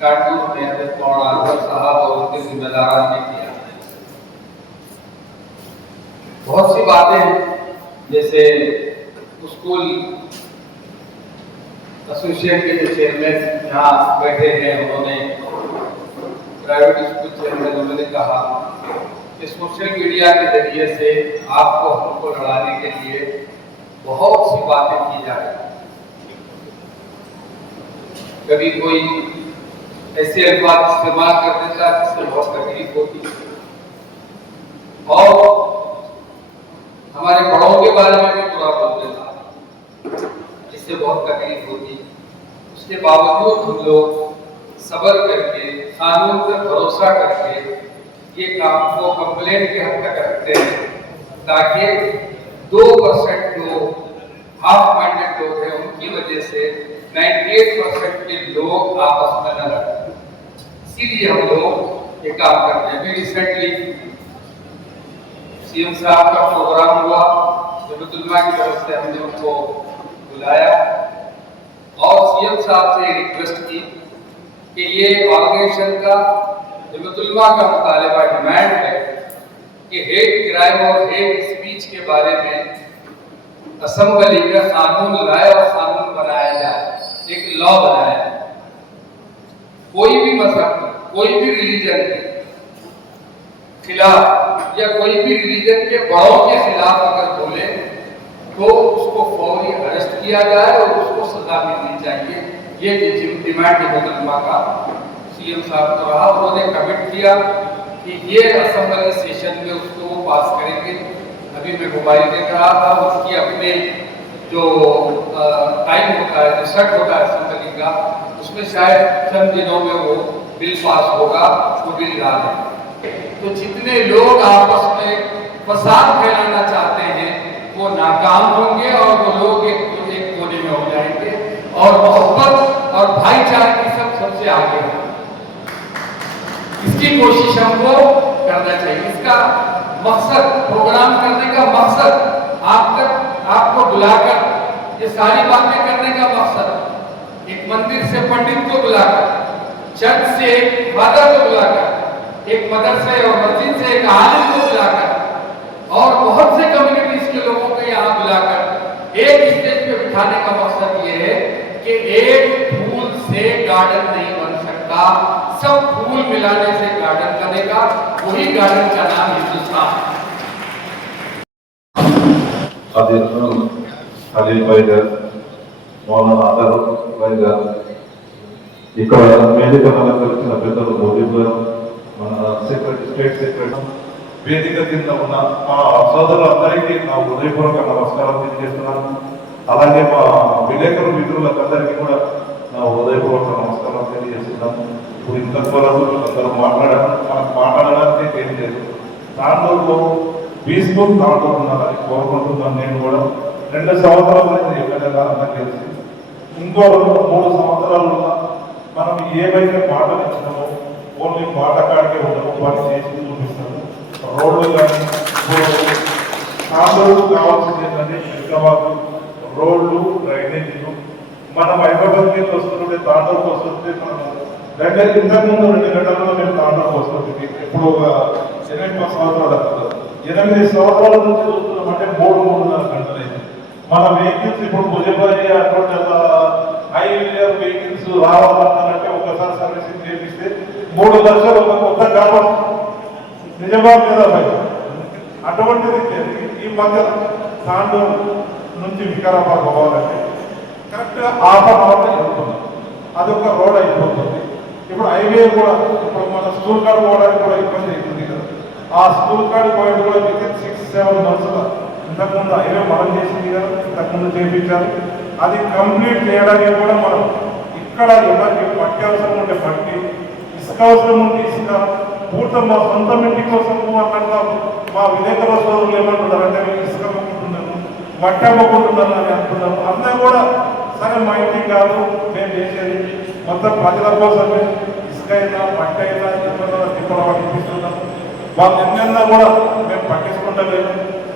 कानपुर में हज़रत मौलाना अनवर साहब और उनके जिम्मेदारान ने किया। बहुत सी बातें जैसे स्कूल एसोसिएशन के जो चेयरमैन यहाँ बैठे हैं, उन्होंने प्राइवेट स्कूल चेयरमैन उन्होंने कहा कि सोशल मीडिया के जरिए से आपको हमको लड़ाने के लिए बहुत सी बातें की जा रही हैं। कभी कोई ऐसे अल्फाज इस्तेमाल कर देता है जिससे बहुत तकलीफ होती है और हमारे बड़ों के बारे में भी बुरा बोल देता जिससे बहुत तकलीफ होती। उसके बावजूद हम लोग सब्र करके, कानून पर भरोसा करके ये काम को कंप्लेंट के हद तक रखते हैं ताकि 2% जो हाफ माइंडेड लोग हैं उनकी वजह से 98% के लोग आपस में न लड़ें। इसीलिए हम लोग ये काम करते हैं। अभी रिसेंटली सीएम साहब का प्रोग्राम हुआ, जबतुल्मा की तरफ से हमने उनको बुलाया और सीएम साहब से रिक्वेस्ट की कि ये ऑर्गेनाइजेशन का जबतुल्मा का मुतालिबा डिमांड है कि हेट क्राइम और हेट स्पीच के बारे में असेंबली का कानून लाए और कानून बनाया जाए, एक लॉ बनाया जाए। कोई भी मजहब, कोई भी रिलीजन के खिलाफ या कोई भी रिलीजन के बड़ों के खिलाफ अगर बोले तो उसको फौरी अरेस्ट किया जाए और उसको सजा मिलनी चाहिए। ये डिमांड जबतुल्मा का सीएम साहब को रहा। उन्होंने कमिट किया कि ये असेंबली सेशन में उसको वो पास करेंगे। अभी मैं मोबाइल देख रहा था, उसकी अपने जो टाइम होता है, जो सेट होता है असेंबली का, उसमें शायद चंद दिनों में वो बिल पास होगा, वो बिल ला दें। तो जितने लोग आपस में फसाद फैलाना चाहते हैं वो नाकाम होंगे और वो लोग एक कोने में हो जाएंगे और मोहब्बत और भाईचारे की सबसे आगे है। इसकी कोशिश हमको करना चाहिए। इसका मकसद, प्रोग्राम करने का मकसद, आपको बुलाकर ये सारी बातें करने का मकसद, एक मंदिर से पंडित को बुलाकर, चर्च से एक फादर को बुलाकर, एक मदरसे और मस्जिद से एक आलिम को बुलाकर और बहुत से कम्युनिटीज के लोगों को यहाँ बुलाकर एक स्टेज पे बिठाने का मकसद ये है कि एक फूल से गार्डन नहीं बन सकता, सब फूल मिलाने से गार्डन बनेगा। वही गार्डन का नाम हिंदुस्तान। ఖలీల్ భాయ్ గారు, మౌలానా అదర్ భాయ్ గారు, ఇక్కడ వేదిక అలంకరించిన పెద్దలు మోదీబ్ గారు, మన సెక్రటరీ, స్టేట్ సెక్రటరీ, వేదిక కింద ఉన్న మా సోదరులందరికీ నా హృదయపూర్వక నమస్కారం తెలియజేస్తున్నాను. అలాగే మా విలేకరు మిత్రులందరికీ కూడా నా హృదయపూర్వక నమస్కారం తెలియజేస్తున్నాను. ఇప్పుడు ఇంతవరకు అందరూ మాట్లాడారు, మనకు మాట్లాడడానికి ఏం లేదు. తాండూరులో పీస్ఫుల్ తాండూరు ఉండాలని కోరుకుంటున్నాను. నేను కూడా 2 సంవత్సరాలు ఎక్కడైనా నాకు తెలిసి ఇంకో 3 సంవత్సరాలు మనం ఏవైతే మాటలు ఇచ్చినామో ఓన్లీ మాట కాడికే ఉండము, పని చేసి చూపిస్తాము. రోడ్లు కానీ తాండూరు కావాల్సింది ఏంటంటే హైదరాబాద్ రోడ్లు, డ్రైనేజీలు. మనం హైదరాబాద్ నుంచి వస్తుంటే తాండూరుకు వస్తుంటే మనం ఇంతకుముందు 2 గంటల్లో మేము తాండూరుకు వస్తుంది. ఇప్పుడు 8 సంవత్సరాలు అవుతుంది. 8 సంవత్సరాల నుంచి చూస్తున్నామంటే 3-3.5 గంటలు అయింది. మన వెహికల్స్ ఇప్పుడు భుజపల్లి అటువంటి హైవే వెహికల్స్ రావాలంటే ఒకసారి సర్వీసింగ్ చేపిస్తే 3 లక్షలు ఒక కొత్త గ్రామం నిజమా మీద అటువంటిది ఈ మధ్య తాండూరు నుంచి వికారాబాద్ పోవాలంటే కరెక్ట్గా హాఫ్ అవర్ వెళ్తున్నాం. అదొక రోడ్ అయిపోతుంది. ఇప్పుడు హైవే కూడా ఇప్పుడు మన స్కూల్ కాడ పోవడానికి కూడా ఇబ్బంది అవుతుంది కదా. ఆ స్కూల్ కాడికి పోయేది కూడా వితిన్ 6-7 మంత్స్లో ఇంతకుముందు హైవే మనం చేసింది కదా, ఇంతకుముందు చేయించాలి. అది కంప్లీట్ చేయడానికి కూడా మనం ఇక్కడ ఎవరికి పట్టి అవసరం ఉంటే పట్టి, ఇసుక అవసరం ఉంటే ఇసుక, పూర్తి మా సొంత ఇంటి కోసము అన్నట్టు మా విలేకరుల సోదరులు ఏమంటున్నారంటే ఇసుక అమ్ముకుంటున్నాను, మట్టి అమ్ముకుంటున్నాను అని అంటున్నాను. అన్నా కూడా సరే మా ఇంటికి కాదు, మేము చేసేది మొత్తం ప్రజల కోసమే ఇసుక అయినా మట్టి అయినా ఇబ్బందులు తిప్పలు పట్టిస్తున్నాము. వాళ్ళు ఎన్నెన్నా కూడా మేము పట్టించుకుంటలేము.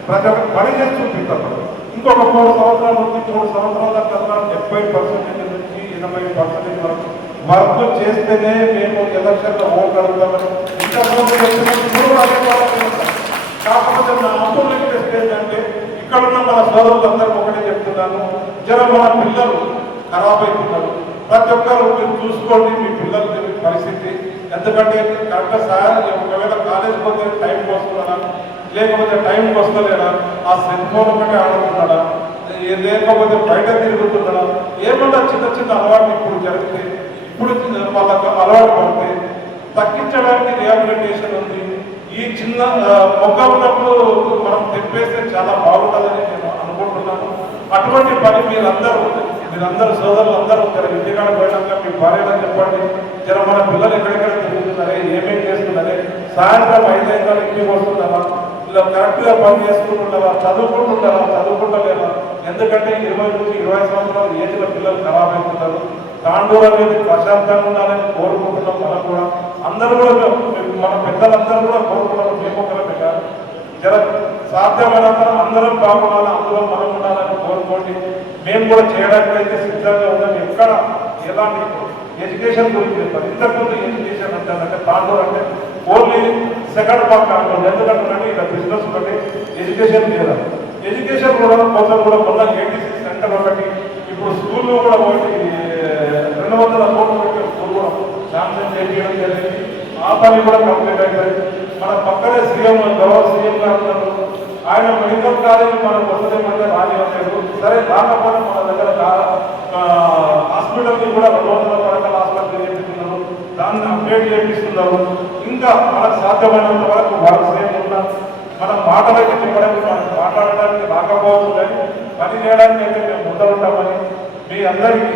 ప్రతి ఒక్క పని చేసి చూపిస్తాము. ఇంకొక 3 సంవత్సరాల నుంచి 3 సంవత్సరాల కన్నా 70% నుంచి 80% వరకు వర్క్ చేస్తేనే మేము ఎలక్షన్లో ఓటు అడుగుతామని ఇంతకుముందు కాకపోతే నా అప్పులు రిక్వెస్ట్ ఏంటంటే ఇక్కడున్న మన సోదరులందరికీ ఒకటే చెప్తున్నాను, మన పిల్లలు ఖరాబ్ అవుతున్నారు. ప్రతి ఒక్కరు మీరు చూసుకోండి మీ పిల్లల పరిస్థితి. ఎందుకంటే కరెక్ట్గా సార్ ఒకవేళ కాలేజ్ పోతే టైంకి వస్తున్నాడా, లేకపోతే టైంకి వస్తలేడా, ఆ సెల్ ఫోన్ ఒకటే ఆడుతున్నాడా, లేకపోతే బయట తిరుగుతున్నాడా, ఏమన్నా చిన్న అలవాటు ఇప్పుడు జరిగితే ఇప్పుడు వాళ్ళకు అలవాటు పడితే తగ్గించడానికి రిహాబిలిటేషన్ ఉంది. ఈ చిన్న మొక్క ఉన్నప్పుడు మనం తెప్పేస్తే చాలా బాగుంటుందని నేను అనుకుంటున్నాను. అటువంటి పని మీరందరూ సోదరులందరూ ఇంటికాడ పోయినాక మీ భార్యగా చెప్పండి, మన పిల్లలు ఎక్కడెక్కడ తిరుగుతున్నారే, ఏమేమి చేస్తున్నారే, సాయంత్రం 5 ఇంటికి వస్తున్నారా, ఇలా కరెక్ట్గా పని చేసుకుంటున్నారా, చదువుకుంటలేరా. ఎందుకంటే 20 నుంచి 20 సంవత్సరాల ఏజ్లో పిల్లలు ఖరాబ్ అవుతున్నారు. తాండూరు అనేది ప్రశాంతంగా ఉండాలని కోరుకుంటున్నాం. మనం కూడా అందరూ కూడా మన పెద్దలందరూ కూడా కోరుకున్నాం. మేము ఒకరమే కాదు, సాధ్యమైనంత అందరం బాగుండాలి, అందులో మనం ఉండాలని కోరుకోండి. మేము కూడా చేయడానికి అయితే సిద్ధంగా ఉన్నాం. ఎక్కడ ఎలాంటి ఎడ్యుకేషన్ గురించి చెప్పారు. ఇంతకుముందు ఎడ్యుకేషన్ అంటారంటే తాండూరు అంటే ఓన్లీ సెకండ్ పార్ట్ కాకుండా, ఎందుకంటే ఇలా బిజినెస్ ఒకటి ఎడ్యుకేషన్ లేదా, ఎడ్యుకేషన్ కూడా కోసం కూడా మొన్న 86 సెంటర్ ఒకటి, ఇప్పుడు స్కూల్లో కూడా ఒకటి 200 కోట్లు పెట్టే స్కూల్ కూడా శాంక్షన్ చేయడం జరిగింది. ఆ పని కూడా కంప్లీట్ అయిపోయింది. మన పక్కనే గౌరవ సీఎం గారు ఉన్నారు. ఆయన మెడికల్ కాలేజ్ మనకు వస్తుందేమంటే రానివ్వలేదు. సరే రాకపోతే మన దగ్గర హాస్పిటల్కి కూడా 200 పడకల హాస్పిటల్ చేపిస్తున్నారు, దాన్ని అప్డేట్ చేపిస్తున్నారు. ఇంకా మనకు సాధ్యమైనంత వరకు వాళ్ళు సేమ్ ఉన్నారు. మనం మాటలకి చెప్పడానికి మనకు మాట్లాడడానికి రాకపోవచ్చు, కానీ పని చేయడానికి అయితే మేము ముందరుంటామని మీ అందరికీ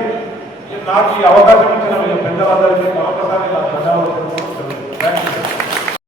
నాకు ఈ అవకాశం ఇచ్చిన మీ పెద్దలందరికీ మరొకసారి ధన్యవాదాలు. Thank you.